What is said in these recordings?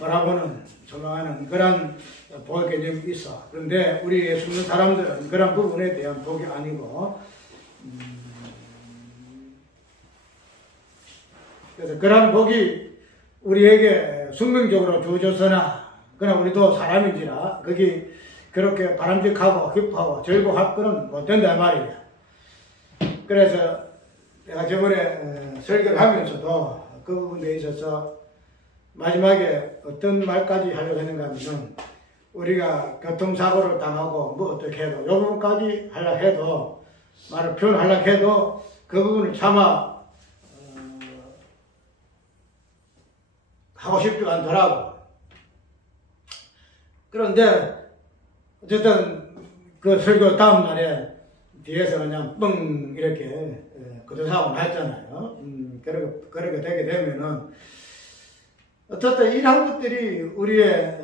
바라보는 소망하는 그런 복 개념이 있어. 그런데 우리 예수 믿는 사람들은 그런 부분에 대한 복이 아니고 그래서 그런 복이 우리에게 숙명적으로 주어졌으나 그러나 우리도 사람인지라 거기 그렇게 바람직하고 기뻐하고 즐거워할 거는 못 된다 말이야. 그래서 내가 저번에 설교를 하면서도 그 부분에 있어서 마지막에 어떤 말까지 하려고 했는가 하면 우리가 교통사고를 당하고 뭐 어떻게 해도 이 부분까지 하려고 해도 말을 표현하려고 해도 그 부분을 차마 하고 싶지가 않더라고. 그런데 어쨌든 그 설교 다음 날에 뒤에서 그냥 뻥 이렇게 거듭사고 났잖아요. 그렇게 되게 되면은 어쨌든 이런 것들이 우리의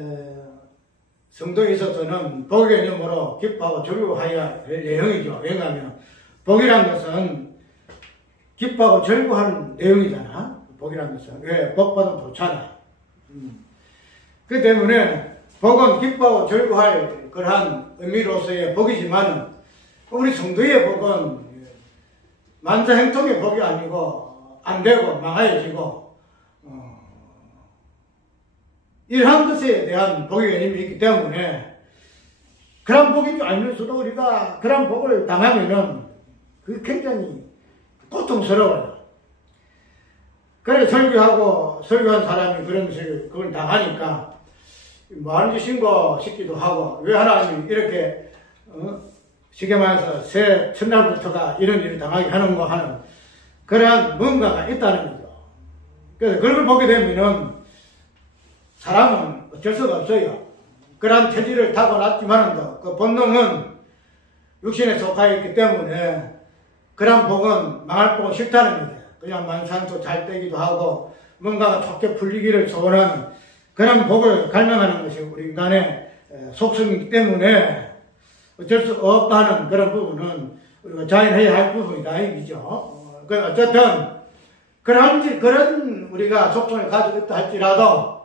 성도에 있어서는 복의 개념으로 기뻐하고 즐거워해야 할 내용이죠. 왜냐하면 복이란 것은 기뻐하고 즐거워하는 내용이잖아. 복이란 것은. 왜? 복받으면 좋잖아. 그 때문에 복은 기뻐하고 즐거워할 그러한 의미로서의 복이지만 우리 성도의 복은 만사행통의 복이 아니고 안 되고 망하여지고 이러한 것에 대한 복의 개념이 있기 때문에 그런 복인 줄 알면서도 우리가 그런 복을 당하면은 그게 굉장히 고통스러워요. 그래 설교한 사람이 그런 것을 그걸 당하니까 뭐 하는지 신고시키기도 하고 왜 하나님이 이렇게 쉽게 말해서 새 첫날부터가 이런 일을 당하게 하는가 하는 그러한 뭔가가 있다는 거죠. 그래서 그런 걸 보게 되면은 사람은 어쩔 수가 없어요. 그러한 체질을 타고났지만은 그 본능은 육신에 속하여 있기 때문에 그러한 복은 망할 복은 싫다는 거예요. 그냥 만상도 잘 되기도 하고 뭔가가 좋게 풀리기를 소원하는 그런 복을 갈망하는 것이 우리 인간의 속성이기 때문에 어쩔 수 없다는 그런 부분은 우리가 자인해야 할 부분이다 이죠. 어쨌든 그런 우리가 속성을 가지고 있다 할지라도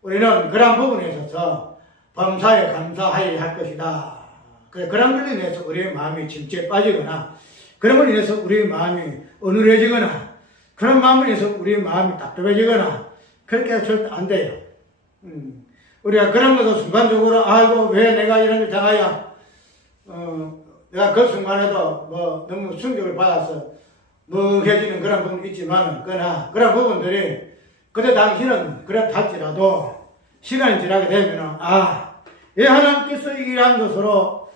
우리는 그런 부분에 있어서 범사에 감사해야 할 것이다. 그런 것에 인해서 우리의 마음이 침체에 빠지거나 그런 걸로 인해서 우리의 마음이 어눌해지거나 그런 마음으로 인해서 우리의 마음이 답답해지거나 그렇게 해서 절대 안 돼요. 우리가 그런 것을 순간적으로 아이고 왜 내가 이런 일 당하여 내가 그 순간에도 뭐 너무 충격을 받아서 멍해지는 그런 부분이 있지만 그러나 그런 부분들이 그때 당시는 그렇다 할지라도 시간이 지나게 되면은 왜 하나님께서 이러한 것으로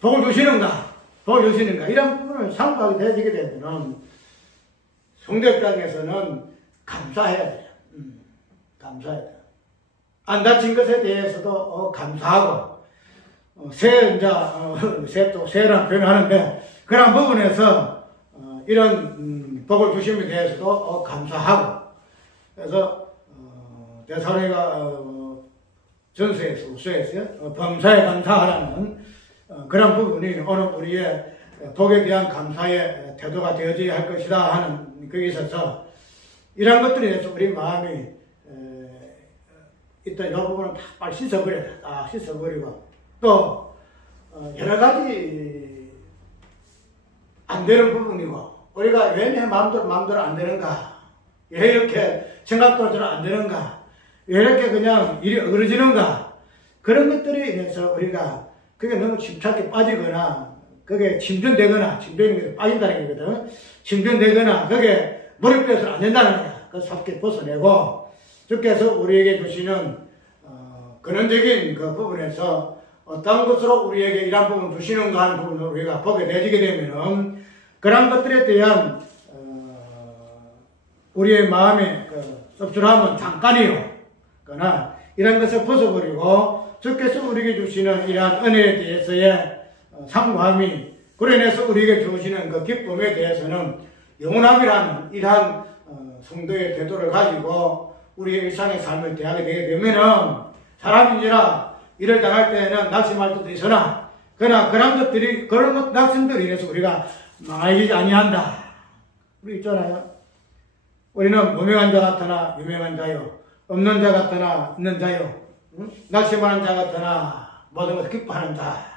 복을 주시는가 이런 부분을 상고하게 되게 되면은 성도입장에서는 감사해야 돼요. 감사해야 돼요. 안 다친 것에 대해서도 감사하고 새란 표현하는데 그런 부분에서 이런 복을 주심에 대해서도 감사하고 그래서 데살로니가 전서에서 우서에서 범사에 감사하라는 그런 부분이 오늘 우리의 복에 대한 감사의 태도가 되어져야 할 것이다 하는 거기에 있어서 이런 것들에 대해서 우리 마음이 일단 이 부분은 다 빨리 씻어버려야 돼. 씻어버리고 또 여러 가지 안 되는 부분이고 우리가 왜 내 마음대로 안 되는가 왜 이렇게 생각대로 안 되는가 왜 이렇게 그냥 일이 어그러지는가 그런 것들에 인해서 우리가 그게 너무 침착하게 빠지거나 그게 침전되거나 침전이 빠진다는 거거든. 침전되거나 그게 몰입돼서는 안 된다는 거야. 그래서 쉽게 벗어내고 주께서 우리에게 주시는 근원적인 그 부분에서 어떤 것으로 우리에게 이런 부분 주시는가 하는 부분을 우리가 보게 되지게 되면은 그런 것들에 대한 우리의 마음의 그 섭출함은 잠깐이요. 그러나 이런 것을 벗어버리고 주께서 우리에게 주시는 이러한 은혜에 대해서의 상고함이 그로 인해서 우리에게 주시는 그 기쁨에 대해서는 영원함이라는 이러한 성도의 태도를 가지고 우리의 일상의 삶을 대하게 되게 되면은 사람인지라 일을 당할 때에는 낙심할 때도 있으나 그러나 그런 낙심들로 인해서 우리가 망하지 아니한다. 우리 있잖아요. 우리는 무명한 자 같으나 유명한 자요 없는 자 같으나 있는 자요. 낙심하는 자 같으나 모든 것을 기뻐하는 자.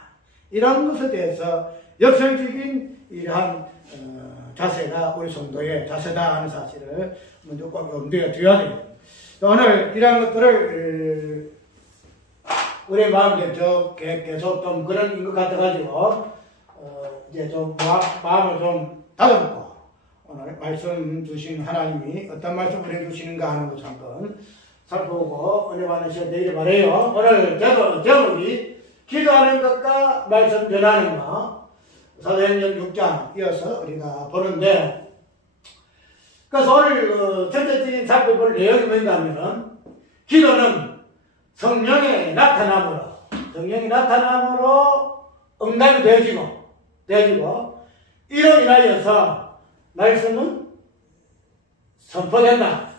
이런 것에 대해서 역설적인 이러한 자세가 우리 성도의 자세다 하는 사실을 먼저 꼭 염두에 두어야 돼요. 오늘 이런 것들을 우리 마음에 계속 좀 그런 것 같아가지고 이제 좀 마음을 좀 다듬고 오늘 말씀 주신 하나님이 어떤 말씀을 해주시는가 하는 것을 한번 살펴보고 은혜 받는 시간 되기를 바라요. 오늘 제목이 기도하는 것과 말씀 전하는 것 사도행전 6장 이어서 우리가 보는데, 그래서 오늘 전체적인 살펴볼 내용이 뭔가하면 기도는 성령의 나타남으로 응답이 되어지고 이로 인하여서 말씀은 선포된다.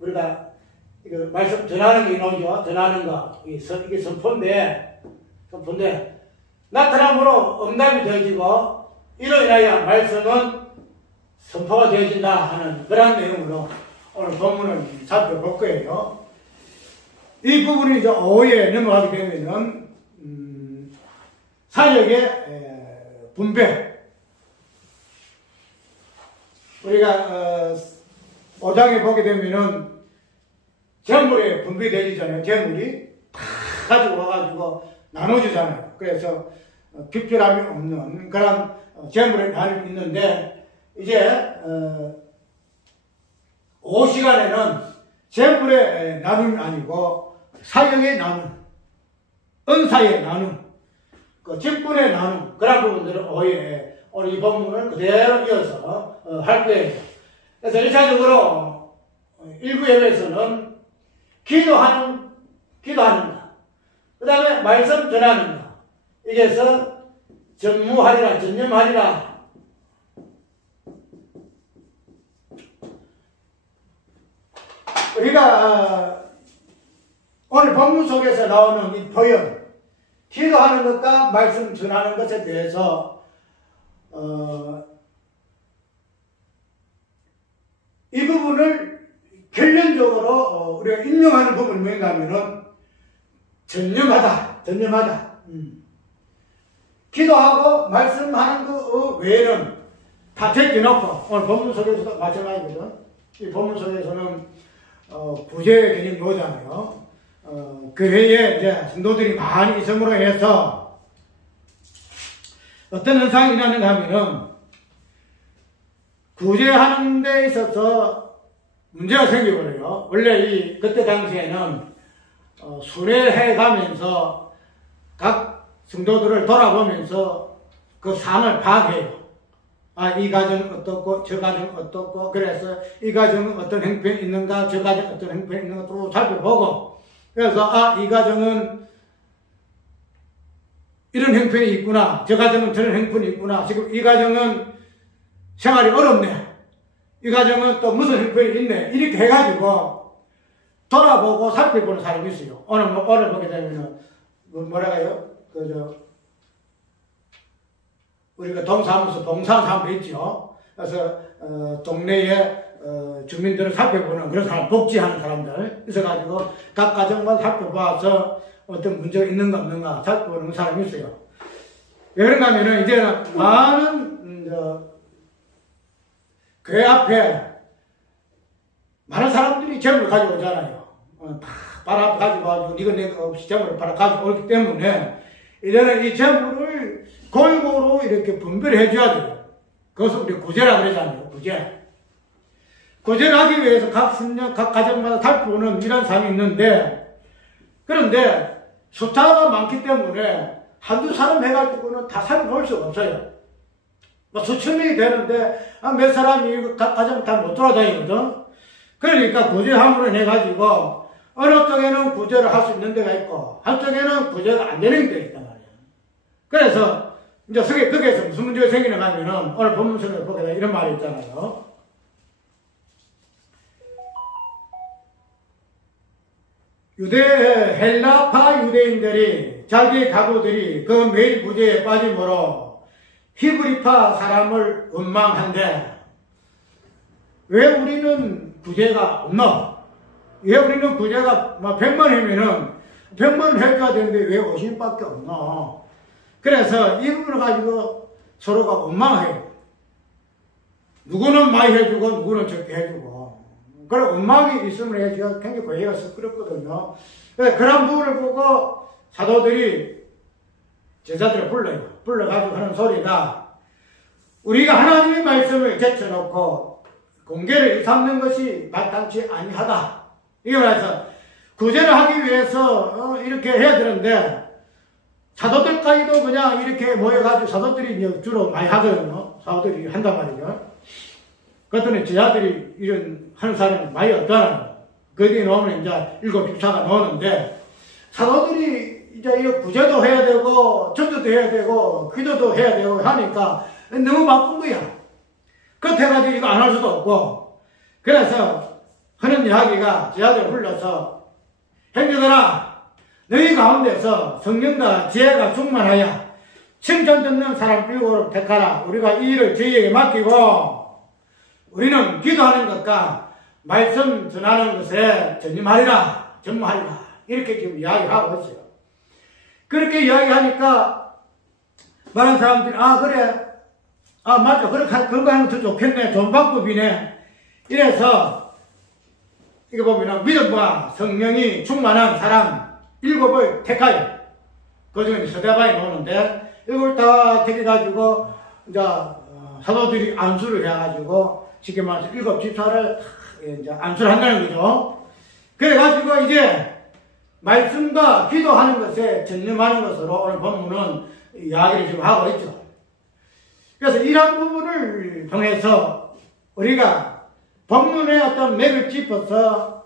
우리가 이거 말씀 전하는 게 나오죠. 전하는 거 이게 선포인데 나타남으로 응답이 되어지고 이로 인하여 말씀은 선포가 되어진다 하는 그런 내용으로 오늘 본문을 살펴볼 거예요. 이 부분이 이제 5에 넘어가게 되면은 사역의 분배. 우리가 5장에 보게 되면은 재물이 분배되잖아요. 재물이 다 가지고 와가지고 나눠주잖아요. 그래서 비필함이 없는 그런 재물이 나누고 있는데, 이제 5시간에는 재물의 나눔이 아니고 사역의 나눔, 은사의 나눔, 그 직분의 나눔, 그런 부분들을 오늘 이 본문을 그대로 이어서 할 거예요. 그래서 1차적으로 일부 예배에서는 기도하는 것, 그 다음에 말씀 전하는 것, 이게서 전념하리라. 우리가 오늘 본문 속에서 나오는 이 표현, 기도하는 것과 말씀 전하는 것에 대해서 이 부분을 결론적으로 우리가 인용하는 부분이 뭔가 하면은 전념하다. 기도하고 말씀하는 것 외에는 다 제껴놓고, 오늘 본문 속에서도 마찬가지거든. 이 본문 속에서는 부재 개념이 오잖아요. 교회에 이제 성도들이 많이 있음으로 해서 어떤 현상이 일어나는가 하면은 구제하는 데 있어서 문제가 생겨버려요. 원래 그때 당시에는 순회해 가면서 각 성도들을 돌아보면서 그 상을 파악해요. 이 가정은 어떻고 저 가정은 어떻고, 그래서 이 가정은 어떤 형편이 있는가, 저 가정은 어떤 형편이 있는가 또 살펴보고, 그래서 이 가정은 이런 형편이 있구나, 저 가정은 저런 형편이 있구나, 지금 이 가정은 생활이 어렵네, 이 가정은 또 무슨 형편이 있네, 이렇게 해가지고 돌아보고 살펴보는 사람이 있어요. 오늘 보게 되면은 뭐라고요? 우리가 동사무소 봉사하는 사람도 있죠. 그래서 동네에 주민들을 살펴보는 그런 사람, 복지하는 사람들 있어가지고 각 가정만 살펴봐서 어떤 문제가 있는가 없는가 살펴보는 사람이 있어요. 왜 그런가 하면은 이제는 많은 교회 앞에 많은 사람들이 재물을 가지고 오잖아요. 다 발 앞에 가지고 와가지고 이거 내가 없이 재물을 가지고 오기 때문에 이제는 이 재물을 골고루 이렇게 분배를 해줘야 돼요. 그것을 우리 구제라고 그러잖아요. 구제를 하기 위해서 각 가정마다 살펴보는 이런 사람이 있는데, 그런데 숫자가 많기 때문에 한두 사람 해가지고는 다 살펴볼 수가 없어요. 수천 명이 되는데 몇 사람이 각 가정 다 못 돌아다니거든. 그러니까 구제함으로 해가지고 어느 쪽에는 구제를 할 수 있는 데가 있고 한쪽에는 구제가 안 되는 데가 있단 말이에요. 그래서 이제 거기에서 무슨 문제가 생기는가 하면은 오늘 본문 속에 보게 되면 이런 말이 있잖아요. 헬라파 유대인들이 자기의 가구들이 그 매일 구제에 빠짐으로 히브리파 사람을 원망한데 왜 우리는 구제가 없노? 왜 우리는 구제가 막 100만 하면은 100만을 해줘야 되는데 왜 50밖에 없나? 그래서 이 부분을 가지고 서로가 원망해요. 누구는 많이 해주고 누구는 적게 해주고. 그래 원망이 있으면 해야지가 굉장히 고해가 썩그럽거든요. 그런 부분을 보고 사도들이 제자들을 불러요. 불러가지고 하는 소리가 우리가 하나님의 말씀을 제쳐놓고 공개를 삼는 것이 마땅치 아니하다. 이게 말해서 구제를 하기 위해서 이렇게 해야 되는데 사도들까지도 그냥 이렇게 모여가지고 사도들이 주로 많이 하거든요. 사도들이 한단 말이죠. 그랬더니 제자들이 이런 하는 사람이 많이 없다는 거기에 나오면 이제 7집사가 나오는데 사도들이 이제 이 구제도 해야 되고 전도도 해야 되고 기도도 해야 되고 하니까 너무 바쁜 거야. 그렇게 해가지고 이거 안 할 수도 없고 그래서 하는 이야기가 제자들을 불러서 형제들아 너희 가운데서 성령과 지혜가 충만하여 칭찬 듣는 사람 7을 택하라. 우리가 이 일을 저희에게 맡기고 우리는 기도하는 것과 말씀 전하는 것에 전념하리라. 전무하리라. 이렇게 지금 이야기하고 있어요. 그렇게 이야기하니까 많은 사람들이 그래 맞아 그렇게 그거 하는 것도 좋겠네. 좋은 방법이네. 이래서 이거 보면 믿음과 성령이 충만한 사람 7을 택하여 그 중에 서대바에 나오는데 이걸 다 택해가지고 이제 사도들이 안수를 해가지고 쉽게 말해서 7집사를 이제 안수를 한다는 거죠. 그래가지고 이제 말씀과 기도하는 것에 전념하는 것으로 오늘 본문은 이야기를 지금 하고 있죠. 그래서 이런 부분을 통해서 우리가 본문의 어떤 맥을 짚어서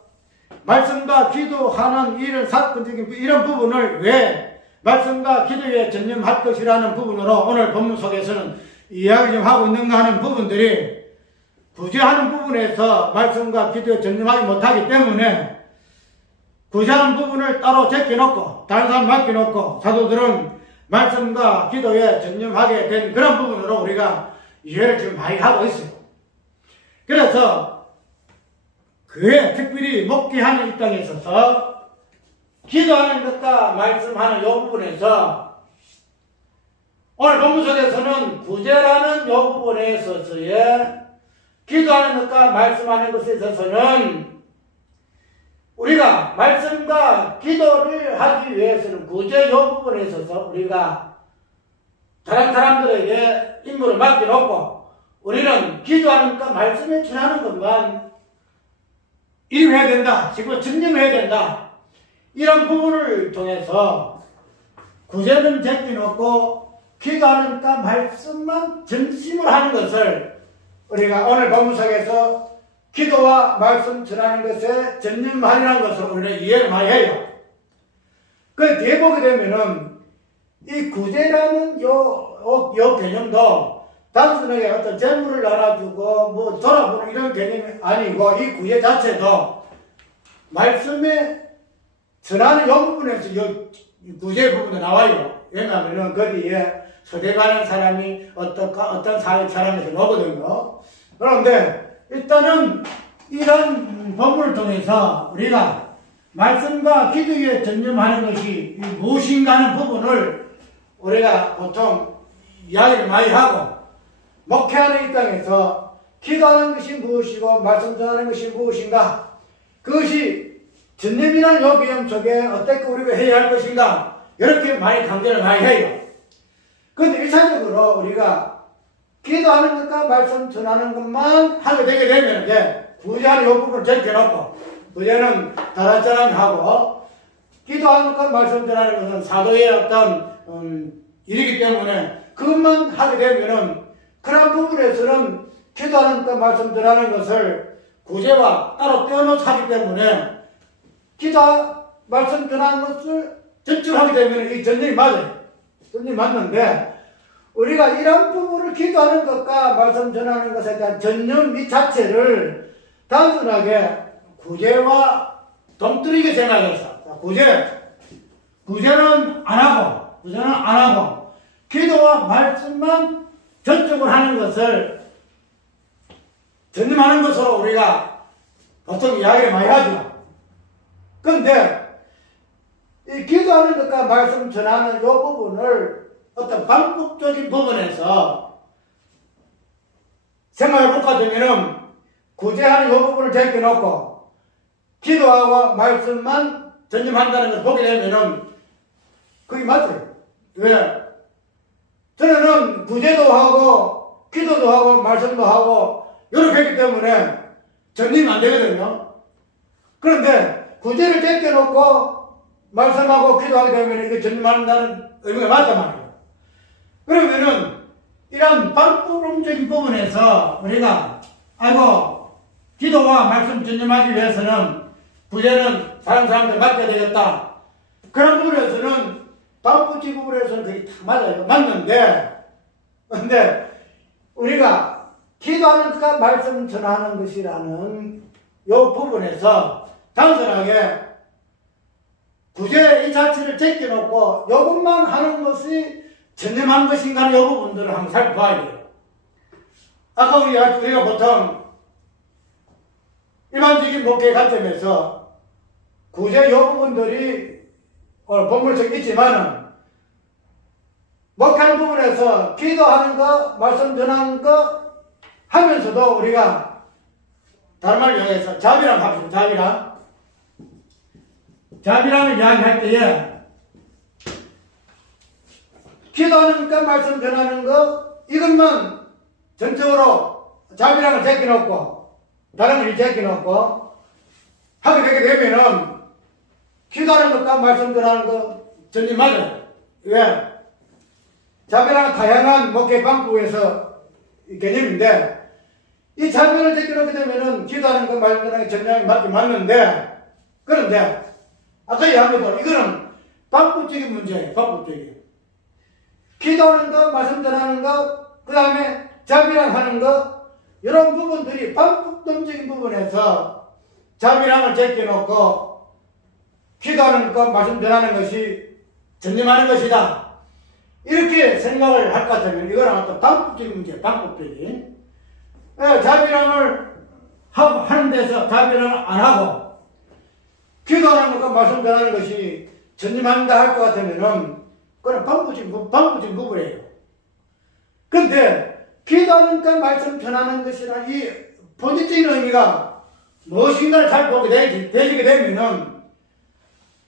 말씀과 기도하는 이런 사건적인 이런 부분을 왜 말씀과 기도에 전념할 것이라는 부분으로 오늘 본문 속에서는 이야기 좀 하고 있는가 하는 부분들이 구제하는 부분에서 말씀과 기도에 전념하지 못하기 때문에 구제하는 부분을 따로 제껴놓고 다른 사람 맡겨놓고 사도들은 말씀과 기도에 전념하게 된 그런 부분으로 우리가 이해를 지금 많이 하고 있어요. 그래서 그에 특별히 목회하는 입장에 있어서 기도하는 것과 말씀하는 이 부분에서 오늘 본문 속에서는 구제라는 이 부분에 있어서의 기도하는 것과 말씀하는 것에 있어서는 우리가 말씀과 기도를 하기 위해서는 구제 이 부분에 있어서 우리가 다른 사람들에게 임무를 맡겨놓고 우리는 기도하는 것과 말씀을 전하는 것만 일해야 된다. 지금 전념해야 된다. 이런 부분을 통해서 구제는 제껴놓고 기도하는 것과 말씀만 전심을 하는 것을 우리가 오늘 본문 속에서 기도와 말씀 전하는 것에 전념하리라는 것을 우리는 이해를 많이 해요. 그 뒤에 보게 되면은 이 구제라는 요 개념도 단순하게 어떤 재물을 나눠주고 뭐 돌아보는 이런 개념이 아니고 이 구제 자체도 말씀에 전하는 요 부분에서 이 구제 부분도 나와요. 왜냐하면은 거기에 서대가는 사람이 어떤 사람에서 나오거든요. 그런데 일단은 이런 본문을 통해서 우리가 말씀과 기도에 전념하는 것이 무엇인가 하는 부분을 우리가 보통 이야기를 많이 하고 목회하는 입장에서 기도하는 것이 무엇이고 말씀 전하는 것이 무엇인가 그것이 전념이라는 요 개념 속에 어떻게 우리가 해야 할 것인가 이렇게 많이 강조를 많이 해요. 그런데 일차적으로 우리가 기도하는 것과 말씀 전하는 것만 하게 되게 되면 이제 구제하는 이 부분을 제껴놓고 구제는 다른 사람이 하고 기도하는 것과 말씀 전하는 것은 사도의 어떤 일이기 때문에 그것만 하게 되면은 그런 부분에서는 기도하는 것과 말씀 전하는 것을 구제와 따로 떼어놓고 하기 때문에 기도와 말씀 전하는 것을 전출하게 되면 이 전쟁이 맞아요. 전쟁이 맞는데 우리가 이런 부분을 기도하는 것과 말씀 전하는 것에 대한 전념 이 자체를 단순하게 구제와 동떨어지게 생각해서 구제는 안 하고 기도와 말씀만 전적으로 하는 것을 전념하는 것으로 우리가 보통 이야기를 많이 하죠. 그런데 이 기도하는 것과 말씀 전하는 이 부분을 어떤 방법적인 부분에서 생각해 볼까 하면은 구제하는 이 부분을 제껴놓고 기도하고 말씀만 전념한다는 것을 보게 되면은 그게 맞아요. 왜? 저는 구제도 하고 기도도 하고 말씀도 하고 이렇게 했기 때문에 전념이 안 되거든요. 그런데 구제를 제껴놓고 말씀하고 기도하게 되면 이게 전념한다는 의미가 맞단 말이에요. 그러면은 이런 방법론적인 부분에서 우리가 아이고 기도와 말씀 전념하기 위해서는 구제는 다른 사람들 맡겨야 되겠다. 그런 부분에서는 방법적인 부분에서는 그게 다 맞아요. 맞는데 근데 우리가 기도하는 것과 말씀 전하는 것이라는 이 부분에서 단순하게 구제 이 자체를 제껴놓고 이것만 하는 것이 전념한 것인가 이 부분들을 한번 살펴봐야 돼요. 아까 우리가 보통 일반적인 목회 관점에서 구제 이 부분들이 오늘 본문 속에 있지만은 목회하는 부분에서 기도하는 거, 말씀 전하는 거 하면서도 우리가 다른 말을 이용해서 자비랑 합시다. 자비랑을 이야기할 때에 기도하는 것, 말씀 전하는 거 이것만 전적으로 자비랑을 제껴놓고 다른 걸 제껴놓고 하게 되게 되면은 기도하는 것과 말씀 전하는 거 전혀 맞아요. 왜? 자비랑은 다양한 목회 방법에서 개념인데 이 자비를 제껴놓게 되면은 기도하는 것, 말씀 전하는 게 전혀 맞긴 맞는데 그런데 아까 이야기한 것도 이거는 방법적인 문제예요. 방법적인. 기도하는 것, 말씀 전하는 것, 그 다음에 자비랑 하는 것 이런 부분들이 방법론적인 부분에서 자비랑을 제껴놓고 기도하는 것, 말씀 전하는 것이 전념하는 것이다. 이렇게 생각을 할 것 같으면 이거는 어떤 방법적인 문제예요. 방법적인. 자비랑을 하는 데서 자비랑을 안 하고 기도하는 것과 말씀 전하는 것이 전념한다 할 것 같으면은 그건 방법적인 부분이에요. 그런데 기도하는 것, 말씀 전하는 것이란 이 본질적인 의미가 무엇인가를 살펴보게 되게 되면은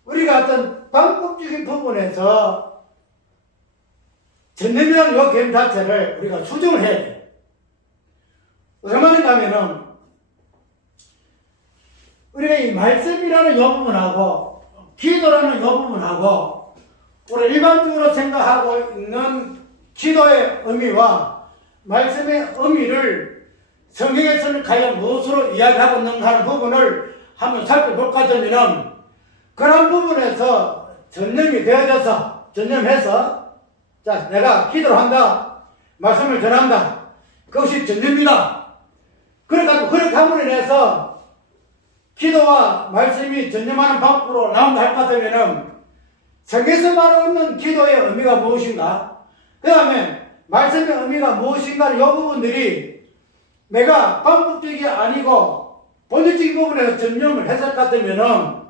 우리가 어떤 방법적인 부분에서 전념이라는 이 개념 자체를 우리가 수정을 해야 돼요. 무슨 말인가 하면은 우리가 이 말씀이라는 이 부분하고 기도라는 이 부분하고 우리가 일반적으로 생각하고 있는 기도의 의미와 말씀의 의미를 성경에서는 과연 무엇으로 이야기하고 있는가 하는 부분을 한번 살펴볼 것 같으면 그런 부분에서 전념이 되어져서 전념해서 자 내가 기도를 한다 말씀을 전한다 그것이 전념이다. 그러니까 그렇게 함으로 인해서 기도와 말씀이 전념하는 방법으로 나온다 할 것 같으면 성경에서 말하는 기도의 의미가 무엇인가 그 다음에 말씀의 의미가 무엇인가 이 부분들이 내가 방법적이 아니고 본질적인 부분에서 전념을 했을 것 같으면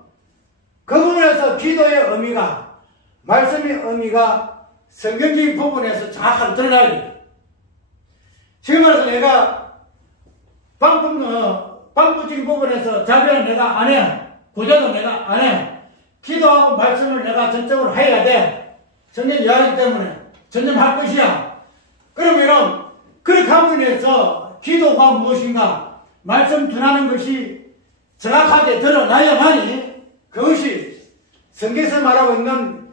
그 부분에서 기도의 의미가 말씀의 의미가 성경적인 부분에서 정확하게 드러나야 돼요. 지금 말해서 내가 방법적인 부분에서 자비는 내가 안 해. 구제도 내가 안 해. 기도하고 말씀을 내가 전적으로 해야 돼. 성경 이야기 때문에 전념할 것이야. 그러면은 그렇게 함으로 인해서 기도가 무엇인가 말씀 전하는 것이 정확하게 드러나야만이 그것이 성경에서 말하고 있는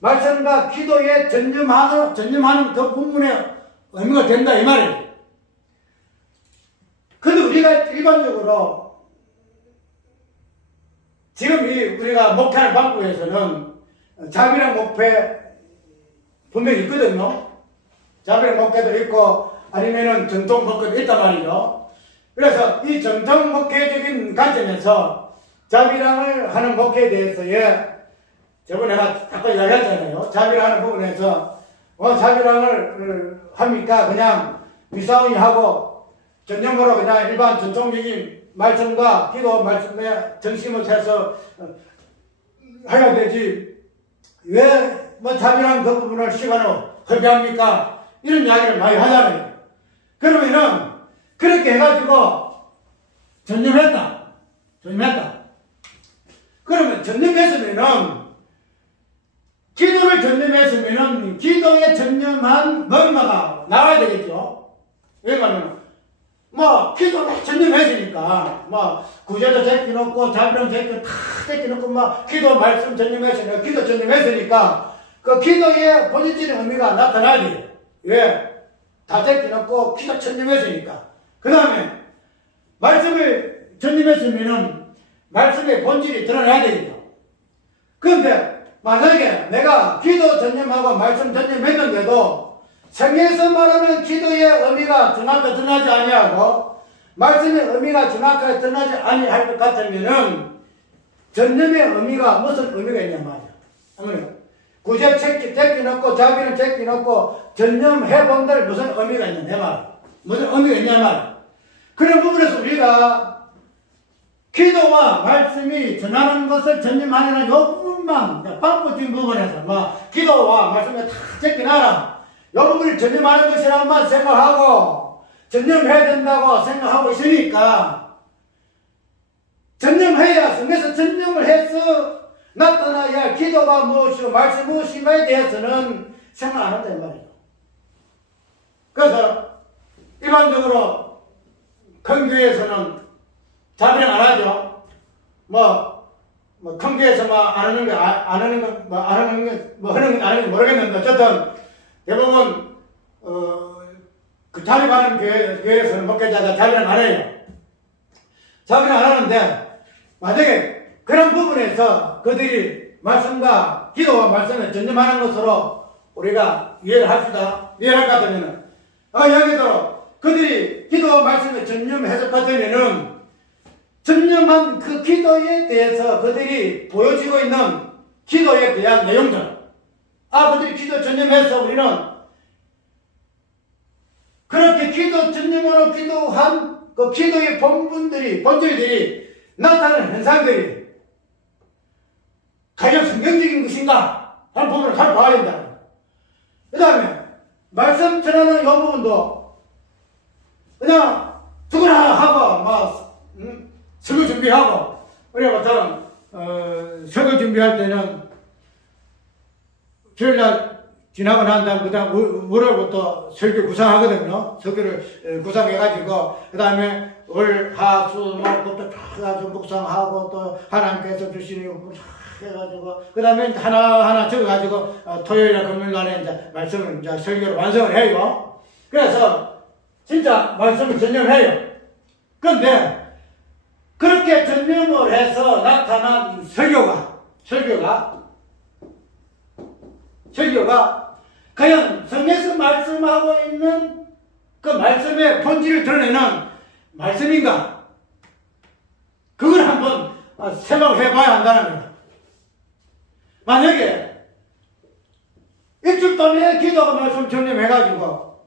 말씀과 기도에 전념하는 그 부분의 의미가 된다 이 말이에요. 근데 우리가 일반적으로 지금 우리가 목회하는 방법에서는 자비랑 목회 분명히 있거든요. 자비랑 목회도 있고 아니면은 전통 목회도 있단 말이죠. 그래서 이 전통 목회적인 관점에서 자비랑을 하는 목회에 대해서의 저번에 내가 아까 이야기했잖아요. 자비랑 하는 부분에서 자비랑을 합니까? 그냥 미사원이 하고 전념으로 그냥 일반 전통적인 말씀과 기도 말씀에 정심을 해서 해야 되지. 왜 뭐 자비랑 그 부분을 시간으로 허비합니까? 이런 이야기를 많이 하잖아요. 그러면은 그렇게 해가지고 전념했다. 그러면 전념했으면은 기도를 전념했으면은 기도에 전념한 뭔가가 나와야 되겠죠. 왜냐하면 뭐 기도를 전념했으니까 뭐 구제도 제껴놓고 자비랑 다 제껴놓고 막 기도 말씀 전념했으니까 기도 전념했으니까 그 기도의 본질적인 의미가 나타나지. 왜? 다 제껴놓고 기도 전념했으니까. 그 다음에 말씀을 전념했으면은 말씀의 본질이 드러나야 되겠죠. 그런데 만약에 내가 기도 전념하고 말씀 전념했는데도 성경에서 말하는 기도의 의미가 정확하게 드러나지 아니하고 말씀의 의미가 정확하게 드러나지 아니할 것 같으면은 전념의 의미가 무슨 의미가 있냐 말이야. 구제 제끼놓고 자비는 제끼놓고 전념해본들 무슨 의미가 있냐 내 말. 무슨 의미가 있냐 말. 그런 부분에서 우리가 기도와 말씀이 전하는 것을 전념하려는 요 부분만 반복적인 부분에서 뭐 기도와 말씀을 다 제껴놔라. 요 부분을 전념하는 것이라만 생각하고 전념해야 된다고 생각하고 있으니까 전념해야 성경에서 전념을 해서 나타나야 기도가 무엇이고 말씀 무엇인가에 대해서는 생각 안 한다 이 말이에요. 그래서 일반적으로 큰 교회에서는 자비를 안 하죠. 큰 교회에서 하는 건 모르겠는데 어쨌든 대부분 그 자비하는 교회에서는 목회자가 자비를 안 해요. 자비를 안 하는데 만약에 그런 부분에서 그들이 말씀과 기도와 말씀을 전념하는 것으로 우리가 이해를 합시다. 이해를 할 것 같으면은 여기도 그들이 기도와 말씀을 전념했을 것 같으면은 전념한 그 기도에 대해서 그들이 보여주고 있는 기도에 대한 내용들 그들이 기도 전념해서 우리는 그렇게 기도 전념으로 기도한 그 기도의 본질들이 나타나는 현상들이 과연 성경적인 것인가 하는 부분을 잘 봐야 된다. 그 다음에 말씀 전하는 이 부분도 그냥 두거나 하고 설교 준비하고 우리가 보통 설교 준비할 때는 주일날 지나고 난 다음 그 다음 월요일부터 설교 구상하거든요. 설교를 구상해가지고 그 다음에 월, 하, 수, 목부터 다 해가지고 묵상하고 또 하나님께서 주시는 해가지고 그 다음에 하나하나 적어가지고 토요일이나 금요일날에 이제 말씀을 이제 설교를 완성을 해요. 그래서 진짜 말씀을 전념해요. 그런데 그렇게 전념을 해서 나타난 설교가 과연 성경에서 말씀하고 있는 그 말씀의 본질을 드러내는 말씀인가? 그걸 한번 생각해 봐야 한다는 거예요. 만약에 일주일 동안에 기도가 말씀 전념해가지고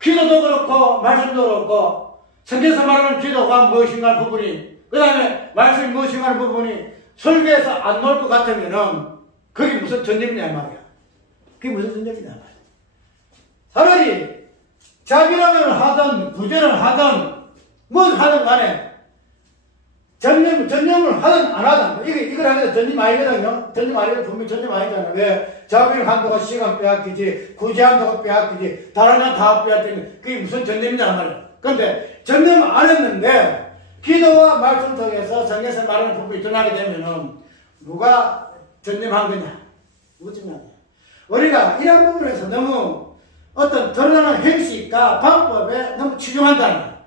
기도도 그렇고 말씀도 그렇고 성경에서 말하는 기도가 무엇인가 하는 부분이 그 다음에 말씀이 무엇인가 하는 부분이 설교에서 안 나올 것 같으면은 그게 무슨 전념이냐 말이야. 그게 무슨 전념이냐 말이야. 차라리 자비랑을 하든 구제를 하든 뭘 하든 간에 전념을 하든 안 하든 이걸 하는데 전념 아니거든요. 전념 아니면 분명히 전념 아니잖아. 왜? 자비를 한다고 시간 빼앗기지 구제한다고 빼앗기지 다른 한 다 빼앗기는 그게 무슨 전념이냐 말이야. 그런데 전념 안 했는데 기도와 말씀 통해서 성경에서 말하는 부분이 드러나게 되면은 누가 전념한 거냐? 누가 전념한 거냐? 우리가 이런 부분에서 너무 어떤 드러나는 형식과 방법에 너무 치중한다는 거야.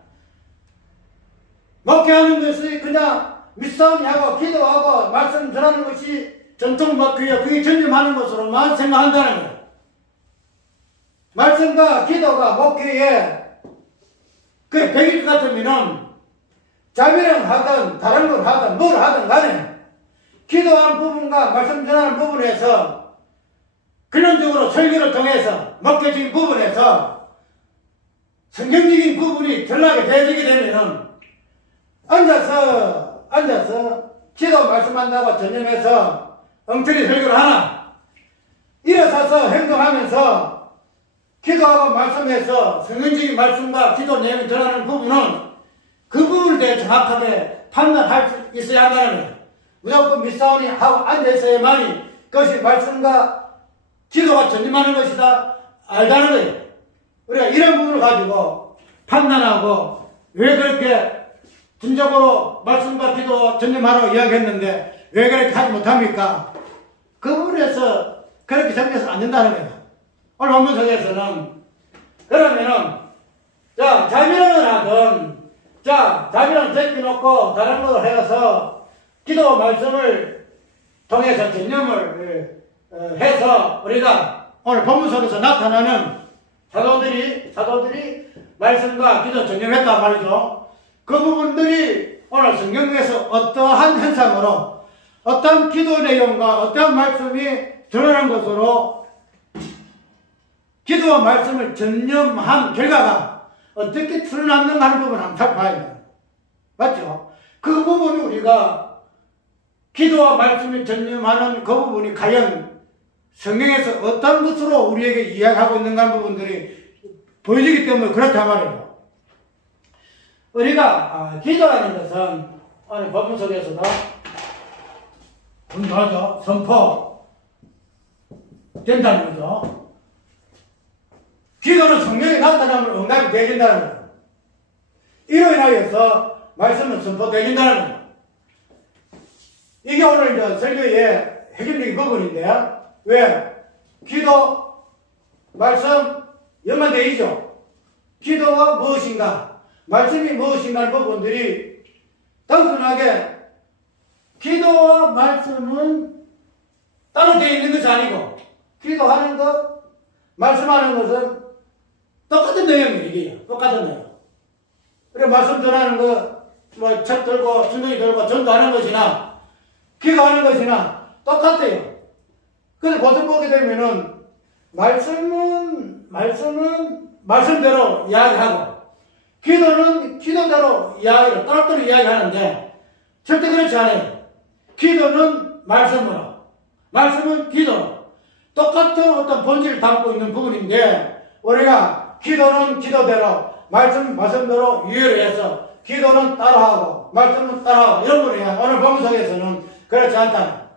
목회하는 것이 그냥 밑싸움하고 기도하고 말씀 전하는 것이 전통 목회야 그게 전념하는 것으로만 생각한다는 거야. 말씀과 기도가 목회에 그 100일 같으면은 자비를 하든 다른 걸 하든 뭘 하든 간에 기도하는 부분과 말씀 전하는 부분에서 근원적으로 설교를 통해서 목회적인 부분에서 성경적인 부분이 드러나게 되게 되면은 앉아서 기도 말씀한다고 전념해서 엉터리 설교를 하나? 일어서서 행동하면서 기도하고 말씀해서 성경적인 말씀과 기도 내용이 드러나는 부분은 그 부분에 대해 정확하게 판단할 수 있어야 한다는 거예요. 무조건 밑사원이 하고 앉아있어야만이 그것이 말씀과 기도가 전념하는 것이다 알다는 거예요. 우리가 이런 부분을 가지고 판단하고 왜 그렇게 진정으로 말씀과 기도 전념하라고 이야기했는데 왜 그렇게 하지 못합니까? 그 부분에서 그렇게 정리해서 안 된다는 거예요. 오늘 본문 속에서는 그러면은 자비랑을 하든 자비랑 제껴놓고 다른 걸 해서 기도 말씀을 통해서 전념을 해서 우리가 오늘 본문 속에서 나타나는 사도들이 말씀과 기도 전념했단 말이죠. 그 부분들이 오늘 성경에서 어떠한 현상으로 어떤 기도 내용과 어떤 말씀이 드러난 것으로 기도와 말씀을 전념한 결과가 어떻게 드러났는가 하는 부분을 한번 살펴봐야 돼요. 맞죠? 그 부분이 우리가 기도와 말씀을 전념하는 그 부분이 과연 성경에서 어떤 것으로 우리에게 이야기하고 있는가 하는 부분들이 보여지기 때문에 그렇단 말이에요. 우리가 기도라는 것은 오늘 본문 속에서도 분노하죠. 선포 된다는 거죠. 기도는 성령이 나타나면 응답이 되어진다는 거예요. 이로 인하여서 말씀은 선포되어진다는 거예요. 이게 오늘 이제 설교의 핵심적인 부분인데 왜? 기도, 말씀 연관되어있죠. 기도가 무엇인가, 말씀이 무엇인가 하는 부분들이 단순하게 기도와 말씀은 따로 되어 있는 것이 아니고 기도하는 것, 말씀하는 것은 똑같은 내용이에요. 똑같은 내용. 그래 말씀 전하는 거, 책 들고 순둥이 들고 전도하는 것이나 기도하는 것이나 똑같아요. 그래서 보통 보게 되면은 말씀은 말씀대로 이야기하고 기도는 기도대로 이야기를 따로따로 이야기하는데 절대 그렇지 않아요. 기도는 말씀으로, 말씀은 기도로 똑같은 어떤 본질을 담고 있는 부분인데 우리가 기도는 기도대로, 말씀대로 이해를 해서 기도는 따라하고 말씀은 따라하고 이런 거예요. 오늘 본문 속에서는 그렇지 않다.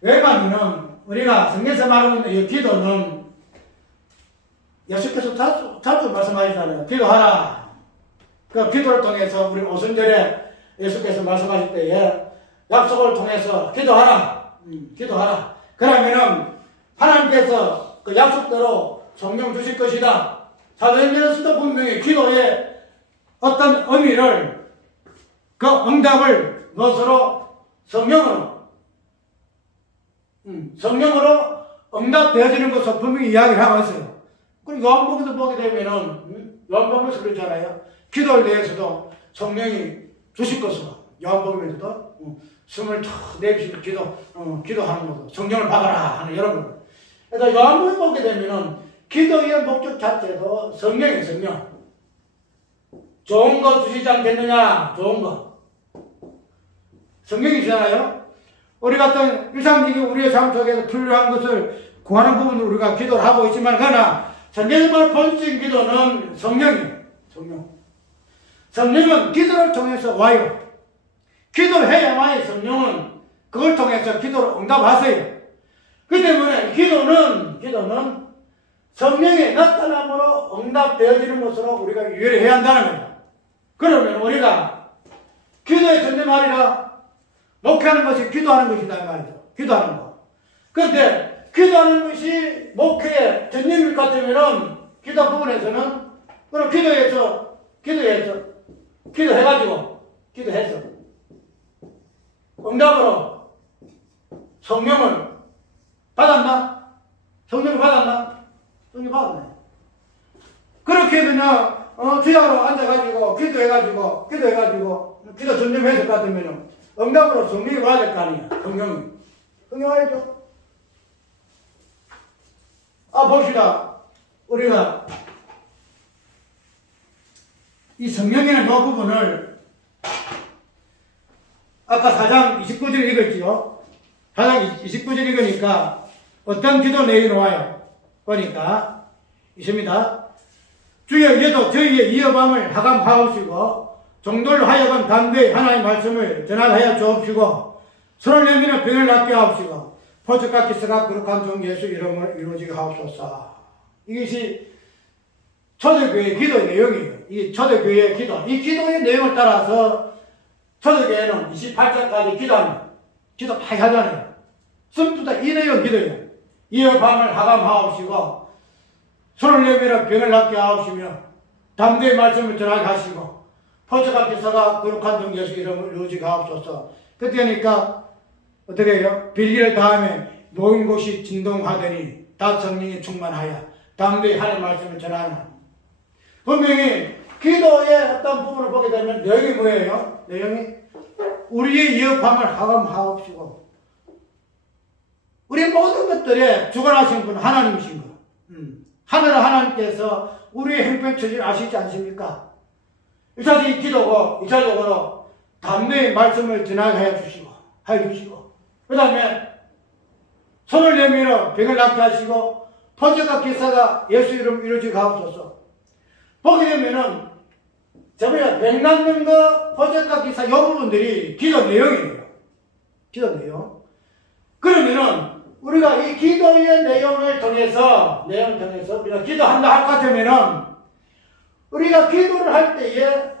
왜냐하면 우리가 성경에서 말하고 있는 이 기도는 예수께서 자주 말씀하시잖아요. 기도하라. 그 기도를 통해서 우리 오순절에 예수께서 말씀하실 때에 약속을 통해서 기도하라. 기도하라. 그러면은 하나님께서 그 약속대로 성령 주실 것이다. 사도행전에서도 분명히 기도의 어떤 의미를 그 응답을 무엇으로? 성령으로 응답되어지는 것을 분명히 이야기를 하고 있어요. 그리고 요한복음에서 보게 되면은 요한복음에서 그러잖아요. 기도에 대해서도 성령이 주실 것으로 요한복음에서도 숨을 탁 내쉬고 기도하는 것도 성령을 받아라 하는 여러 분. 그래서 요한복음 보게 되면은 기도의 목적 자체도 성령이에요. 성령. 좋은 거 주시지 않겠느냐? 좋은 거. 성령이시잖아요. 우리 같은 일상적인 우리의 삶 속에서 필요한 것을 구하는 부분으로 우리가 기도를 하고 있지만 그러나 전제적으로 본질적인 기도는 성령이에요. 성령은 기도를 통해서 와요. 기도를 해야만이 성령은 그걸 통해서 기도를 응답하세요. 그 때문에 기도는 성령의 나타남으로 응답되어지는 것으로 우리가 이해를 해야 한다는 거예요. 그러면 우리가 기도에 전념하리라. 목회하는 것이 기도하는 것이다 말이죠. 기도하는 거. 그런데 기도하는 것이 목회의 전념일 것 같으면은 기도 부분에서는 그럼 기도해서 응답으로 성령을 받았나? 성령을 받았나? 성령 받았네. 그렇게 그냥 주야로 앉아가지고 기도 전념했을 것 같으면은 응답으로 성령이 와야 될 거 아니야. 성령이 와야죠. 봅시다. 우리가 이 성령이라는 그 부분을 아까 4장 29절 읽었지요? 4장 29절 읽으니까 어떤 기도 내용이 나와요? 보니까 있습니다. 주여 이제도 저희의 이어밤을 하감하옵시고 종들로 하여금 담대히 하나님의 말씀을 전하여 주옵시고 손을 내미는 병을 낫게 하옵시고 포적과 기스가 거룩한 종 예수 이름을 이루어지게 하옵소서. 이것이 초대교회의 기도의 내용이에요. 이 초대교회의 기도. 이 기도의 내용을 따라서 초대교회는 28장까지 기도합니다. 기도 많이 하잖아요. 전부 다 이 내용 기도예요. 이어 밤을 하감하옵시고 손을 내밀어 병을 낫게 하옵시며 담대히 말씀을 전하게 하시고 포적과 기사가 거룩한 종 예수 이름을 이루어지게 하옵소서. 그때니까 어떻게 해요? 빌기를 다음에 모인 곳이 진동하더니 다 성령이 충만하여 담대히 하나님의 말씀을 전하는 분명히 기도의 어떤 부분을 보게 되면 내용이 뭐예요? 내용이 우리의 이어밤을 하감하옵시고 우리 모든 것들에 주관하신 분은 하나님이신 거. 하늘의 하나님께서 우리의 행편처지를 아시지 않습니까? 1차적인 기도고 2차적으로 담대히 말씀을 전하게 해주시고 그 다음에 손을 내밀어 병을 낫게 하시고 포적과 기사가 예수 이름 이루어지게 하옵소서. 보게 되면은 저번에 병 낫는 거 포적과 기사 이 부분들이 기도 내용이에요. 기도 내용. 그러면은 우리가 이 기도의 내용을 통해서 우리가 기도한다 할 것 같으면은 우리가 기도를 할 때에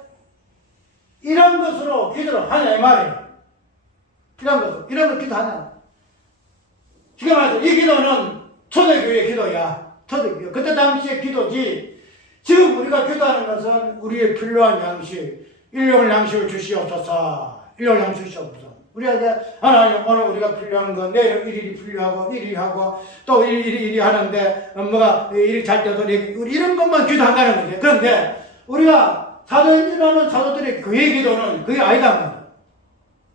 이런 것으로 기도를 하냐 이 말이에요. 이런 거 기도하냐. 지금 말해서 이 기도는 초대교회의 기도야. 초대교회. 그때 당시의 기도지. 지금 우리가 기도하는 것은 우리의 필요한 양식, 일용할 양식을 주시옵소서. 일용할 양식 주시옵소서. 우리가 하나님 오늘 우리가 필요한 건 내일 일이 필요하고 일이 하고 또 일이 하는데 뭐가 일이 잘 때도 우리 이런 것만 기도한다는 거죠. 그런데 우리가 사도인들하는 사도들의 그의 기도는 그게 아니다.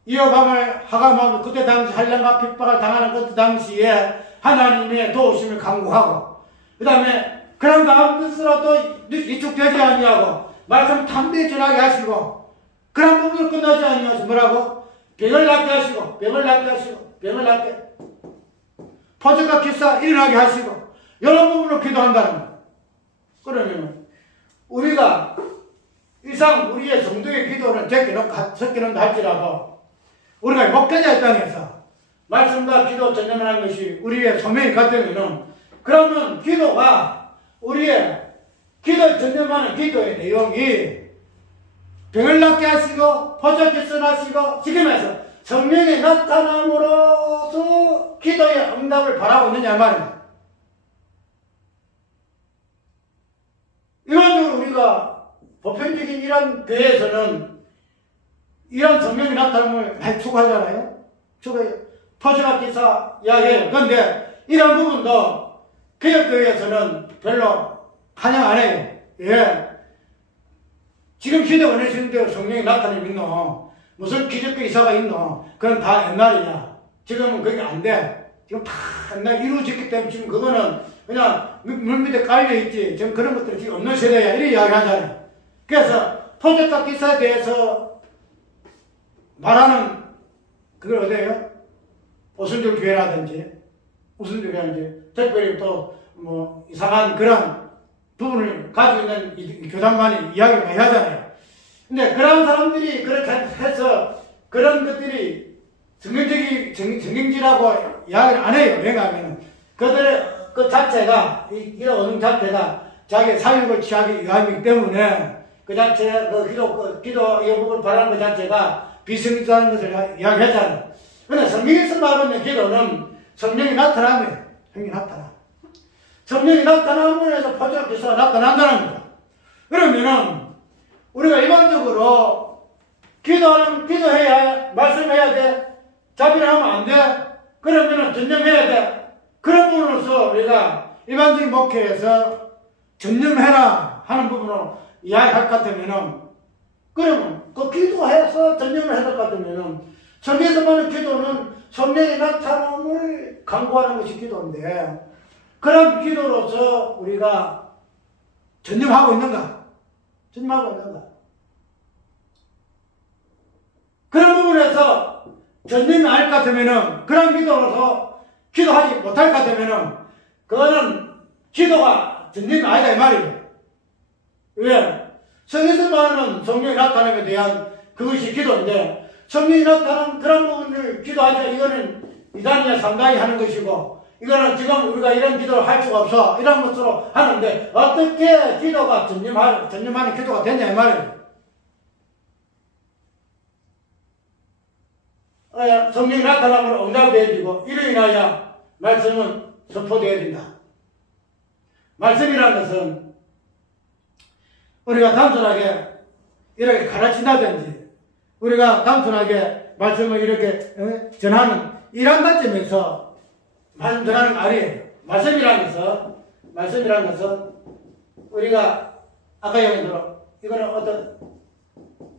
이어밤을 하감하고 그때 당시 한량과 핍박을 당하는 그때 당시에 하나님의 도우심을 간구하고 그 다음에 그런 가운데서라도 이축되지 아니하고 말씀 담대히 전하게 하시고 그런 부분을 끝나지 아니하시고 뭐라고? 병을 낫게 하시고 병을 낫게 포적과 기사 일어나게 하시고 이런 부분으로 기도한다는 거예요. 그러면 우리가 이상 우리의 정도의 기도는 섞여놓는다 할지라도 우리가 목회자 입장에서 말씀과 기도 전념을 하는 것이 우리의 소명이 같으면은 그러면 기도가 우리의 기도 전념하는 기도의 내용이 병을 낫게 하시고 포적기 선하시고 지금 해서 성령의 나타남으로서 기도의 응답을 바라고 있느냐 말입니다. 일반적으로 우리가 보편적인 이런 교회에서는 이런 성령의 나타남을 많이 추구하잖아요. 포적과 기사 이야기해요. 그런데 이런 부분도 개혁교회에서는 별로 환영 안 해요. 예. 지금 시대 어느 시대에 성령이 나타내고 있노? 무슨 기적교 이사가 있노? 그건 다 옛날이냐? 지금은 그게 안 돼. 지금 다 옛날 이루어졌기 때문에 지금 그거는 그냥 물 밑에 깔려있지. 지금 그런 것들이 지금 없는 세대야. 이렇게 이야기 하잖아요. 그래서 포적과 기사에 대해서 말하는 그걸 어디에요? 오순절 교회라든지 특별히 또 뭐 이상한 그런 부분을 가지고 있는 교단만이 이야기를 많이 하잖아요. 근데 그런 사람들이 그렇게 해서 그런 것들이 정경지라고 이야기를 안 해요. 왜냐하면 그들의 그 자체가 이런 어느 자체가 자기의 사육을 취하기 위함이기 때문에 그 자체 기도 이 부분을 바라는 것 자체가 비성리하는 것을 이야기하잖아요. 그런데 성경에서 말하는 기도는 성령이 나타나면 성령이 나타남으로 해서 포적과 기사가 나타난다는 겁니다. 그러면은 우리가 일반적으로 기도해야 말씀해야 돼. 자비를 하면 안 돼. 그러면은 전념해야 돼. 그런 부분으로서 우리가 일반적인 목회에서 전념해라 하는 부분으로 이야기할 것 같으면은 그러면 그 기도해서 전념을 해야 될 것 같으면은 성경에서 말하는 기도는 성령의 나타남을 강구하는 것이 기도인데 그런 기도로서 우리가 전념하고 있는가? 그런 부분에서 전념이 아닐 것 같으면은, 그런 기도로서 기도하지 못할 것 같으면은, 그거는 기도가 전념이 아니다, 이 말이에요. 왜? 성에서 말하는 성령이 나타남에 대한 그것이 기도인데, 성령이 나타난 그런 부분을 기도하자, 이거는 2단이나 3단이 하는 것이고, 이거는 지금 우리가 이런 기도를 할 수가 없어. 이런 것으로 하는데, 어떻게 기도가 전념하는 기도가 되냐, 이 말이에요. 성령이 나타나면 응답되어지고, 이로 인하여 말씀은 선포되어진다. 말씀이라는 것은 우리가 단순하게 이렇게 가르친다든지, 우리가 단순하게 말씀을 이렇게 전하는 이런 관점에서 말씀 전하는 거 아니에요. 말씀이라는 것은 우리가 아까 얘기한 대로 이거는 어떤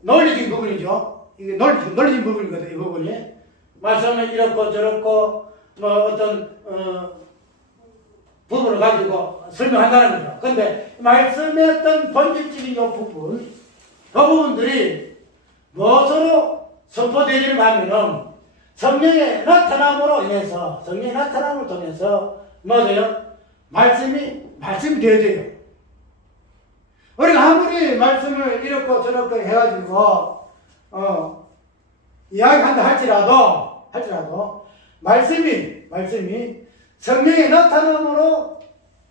논리적인 부분이죠. 이게 논리적인 부분이거든요. 이 부분이 말씀을 이렇고 저렇고 뭐 어떤 부분을 가지고 설명한다는 거죠. 근데 말씀의 어떤 본질적인 이 부분, 그 부분들이 무엇으로 선포되지를 하면은 성령의 나타남으로 인해서, 성령의 나타남을 통해서 뭐 돼요? 말씀이 되어져요. 우리가 아무리 말씀을 이렇고 저렇고 해가지고 이야기한다 할지라도 말씀이 성령의 나타남으로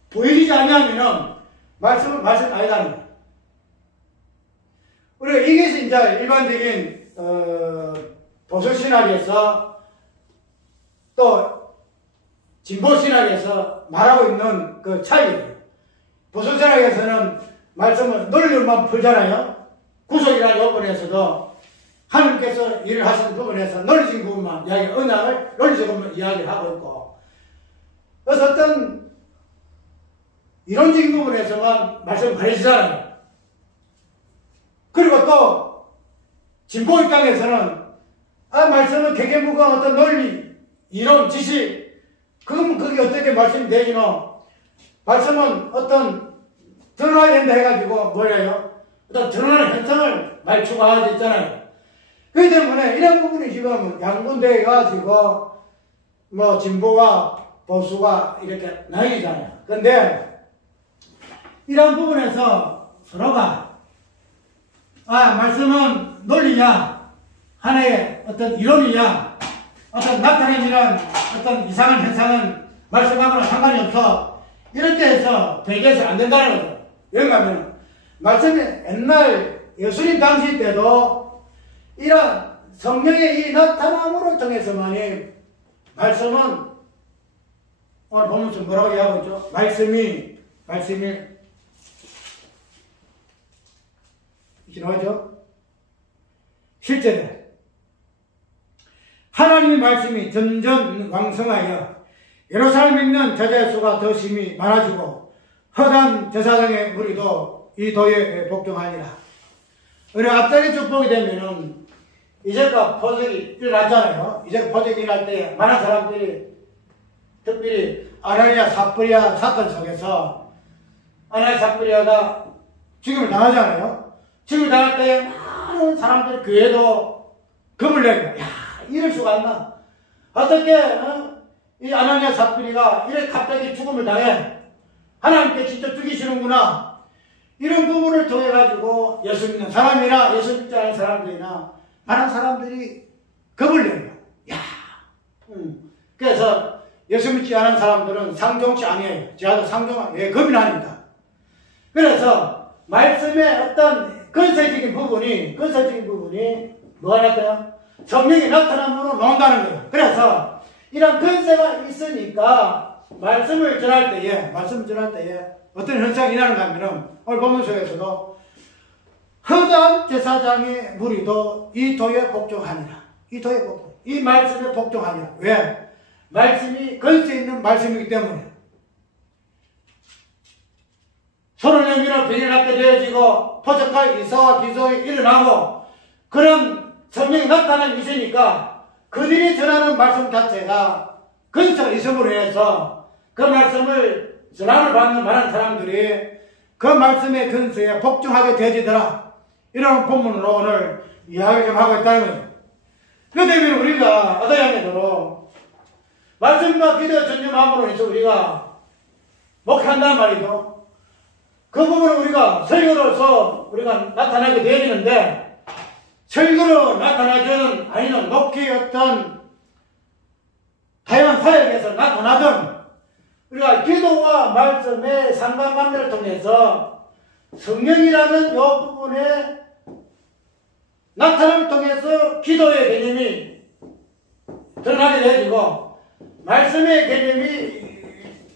보이지 않으면은 말씀 아니다는 거예요. 우리가 이것이 이제 일반적인 보수신학에서 또 진보신학에서 말하고 있는 그 차이예요. 보수신학에서는 말씀을 논리로만 풀잖아요. 구속이라는 부분에서도 하나님께서 일을 하시는 부분에서 논리적인 부분만 언약을 논리적으로 이야기를 하고 있고, 그래서 어떤 이론적인 부분에서만 말씀을 가르치잖아요. 그리고 또 진보 입장에서는 말씀은 개개무가 어떤 논리, 이론, 지식, 그러면 그게 어떻게 말씀이 되기노? 말씀은 어떤 드러나야 된다 해가지고 뭐래요? 어떤 드러나는 현상을 많이 추구하고 있잖아요. 그렇기 때문에 이런 부분이 지금 양분되어가지고 뭐 진보와 보수가 이렇게 나뉘잖아요. 근데 이런 부분에서 서로가 말씀은 논리냐, 하나의 어떤 이론이냐, 어떤 나타내는 어떤 이상한 현상은 말씀하고는 상관이 없어. 이렇게 해서 배제해서 안 된다는 거죠. 왜냐하면 말씀이 옛날 예수님 당시 때도 이런 성령의 이 나타남으로 통해서만이 말씀은 오늘 보면서 뭐라고 이야기하고 있죠? 말씀이 지나가죠? 실제로 하나님의 말씀이 점점 왕성하여 예루살렘에 있는 제자의 수가 더 심히 많아지고 허다한 제사장의 무리도 이 도에 복종하니라. 우리 앞자리 쭉 보게 되면은 이제가 포적이 일어났잖아요. 이제 포적이 일어날 때 많은 사람들이 특별히 아나니아 삽브리아 사건 속에서 아나니아 삽브리아가 죽임을 당하잖아요. 죽임을 당할 때 많은 사람들이 교회도 겁을 내요. 야, 이럴 수가 있나? 어떻게 이 아나니아 삽브리아가 이렇게 갑자기 죽음을 당해? 하나님께 직접 죽이시는구나. 이런 부분을 통해 가지고 예수 믿는 사람이나 예수 믿지 않은 사람들이나 많은 사람들이 겁을 내요. 야, 그래서 예수 믿지 않은 사람들은 상종치 아니에요. 제가도 왜 겁이 나니까. 그래서 말씀의 어떤 근세적인 부분이 뭐가 나타나요? 성령이 나타남으로 나온다는 거예요. 그래서 이런 근세가 있으니까 말씀을 전할 때에 어떤 현상이 일어나는가 하면은 오늘 본문 속에서도 허다한 제사장의 무리도 이 도에 복종하니라. 이 말씀에 복종하니라. 왜? 말씀이 근세 있는 말씀이기 때문에. 손을 내밀어 병이 낫게 되어지고 포적과 이사와 기적이 일어나고 그런 성령이 나타나는 있으니까 그들이 전하는 말씀 자체가 근세가 있음으로 해서 그 말씀을 전함을 받는 많은 사람들이 그 말씀의 근세에 복종하게 되어지더라. 이런 본문으로 오늘 이야기 좀 하고 있다는 거예요. 그 때문에 우리가 아다양에도록 말씀과 기도에 전념함으로 해서 우리가 목한단 말이죠. 그 부분을 우리가 설교로서 우리가 나타나게 되어지는데, 설교로 나타나지는 아니면 목회의 어떤 다양한 사역에서 나타나든 우리가 기도와 말씀의 상관관계를 통해서 성령이라는 이 부분에 나타남을 통해서 기도의 개념이 드러나게 되어지고 말씀의 개념이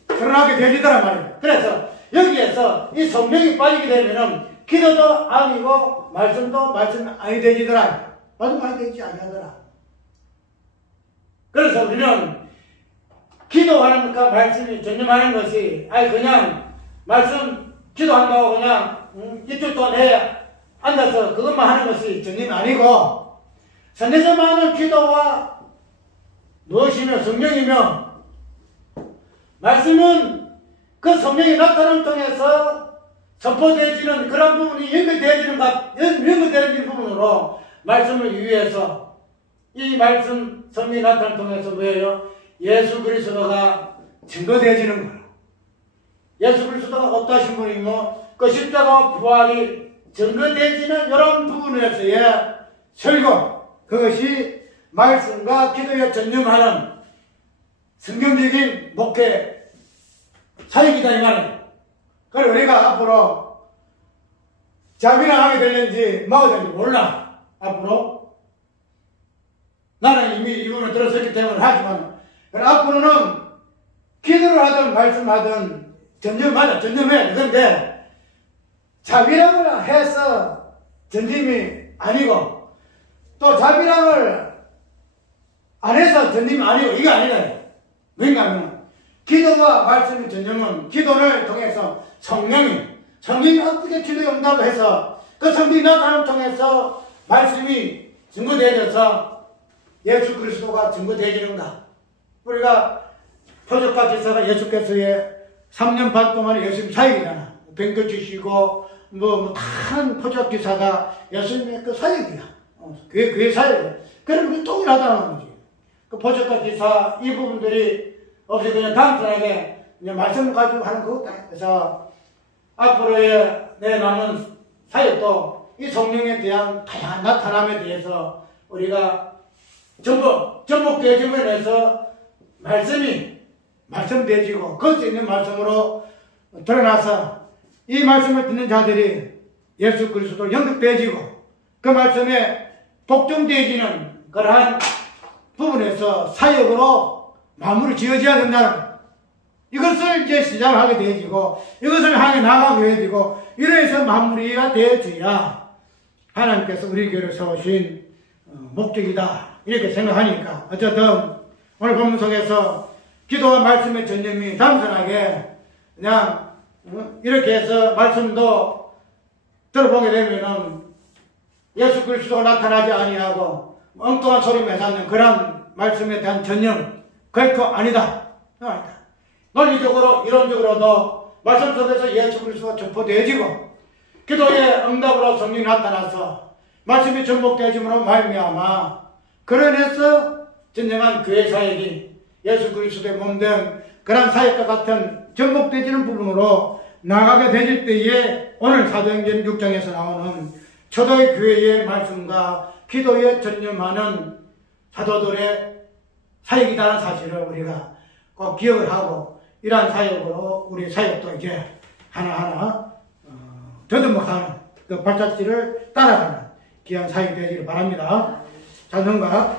드러나게 되어지더란 말이에요. 그래서 여기에서 이 성령이 빠지게 되면은 기도도 아니고 말씀도 말씀이 아니 되지더라. 말씀 아니 되지 아니하더라. 그래서 우리는 기도하는 것과 말씀이 전념하는 것이 그냥 말씀 기도한다고 그냥 이틀 동안 해 앉아서 그것만 하는 것이 전념이 아니고, 성경에서 말하는 기도와 무엇이며 성령이며 말씀은 그 성령이 나타남을 통해서 선포되어지는 그런 부분이 연결되어지는 부분으로 말씀을 위해서 이 말씀 성령이 나타남을 통해서 뭐예요? 예수 그리스도가 증거되어지는 거예요. 예수 그리스도가 어떠하신 분이고 그 십자가와 부활이 증거되어지는 이런 부분에서의 설교, 그것이 말씀과 기도에 전념하는 성경적인 목회 사역이다 이 말이에요. 그래서 우리가 앞으로 자비랑 하게 될는지 뭐가 될지 몰라. 앞으로 나는 이미 이 부분을 들었었기 때문에 하지만 앞으로는 기도를 하든 말씀하든 전념해야 돼. 그런데 자비랑을 해서 전념이 아니고 또 자비랑을 안 해서 전념이 아니고 이게 아니라 뭔가 하면 기도와 말씀의 전념은 기도를 통해서 성령이 어떻게 기도에 응답을 해서 그 성령이 나타남을 통해서 말씀이 증거되어져서 예수 그리스도가 증거되어지는가. 우리가 표적과 기사가 예수께서의 3년 반 동안 예수님 사역이잖아. 병 주시고 다른 표적 기사가 예수님의 그 사역이야. 그게 사역이야. 그럼 우리 동일하다는 거지. 그 표적과 기사 이 부분들이 없이 그냥 단순하게 그냥 말씀 가지고 하는 거다. 그래서 앞으로의 내 남은 사역도 이 성령에 대한 다양한 나타남에 대해서 우리가 전복되어짐에 대해서 말씀되어지고 그것이 있는 말씀으로 드러나서 이 말씀을 듣는 자들이 예수 그리스도로 연결되어지고 그 말씀에 복종되어지는 그러한 부분에서 사역으로 마무리 지어져야 된다는 거예요. 이것을 이제 시작하게 되어지고 이것을 향해 나가게 되어지고 이래서 마무리가 되어져야 하나님께서 우리 교회를 세우신 목적이다 이렇게 생각하니까 어쨌든 오늘 본문 속에서 기도와 말씀의 전념이 단순하게 그냥 이렇게 해서 말씀도 들어보게 되면은 예수 그리스도가 나타나지 아니하고 엉뚱한 소리 매사는 그런 말씀에 대한 전념 결코 아니다. 논리적으로 이론적으로도 말씀 속에서 예수 그리스도가 전포되어지고 기도의 응답으로 성령이 나타나서 말씀이 전복되어짐으로 말미암아 그러해서 진정한 교회 사역이 예수 그리스도의 몸된 그런 사역과 같은 전복되어지는 부분으로 나가게 되질 때에 오늘 사도행전 6장에서 나오는 초대의 교회의 말씀과 기도에 전념하는 사도들의 사역이라는 사실을 우리가 꼭 기억을 하고 이러한 사역으로 우리 사역도 이제 하나하나 더듬어가는 그 발자취를 따라가는 귀한 사역이 되기를 바랍니다. 찬송가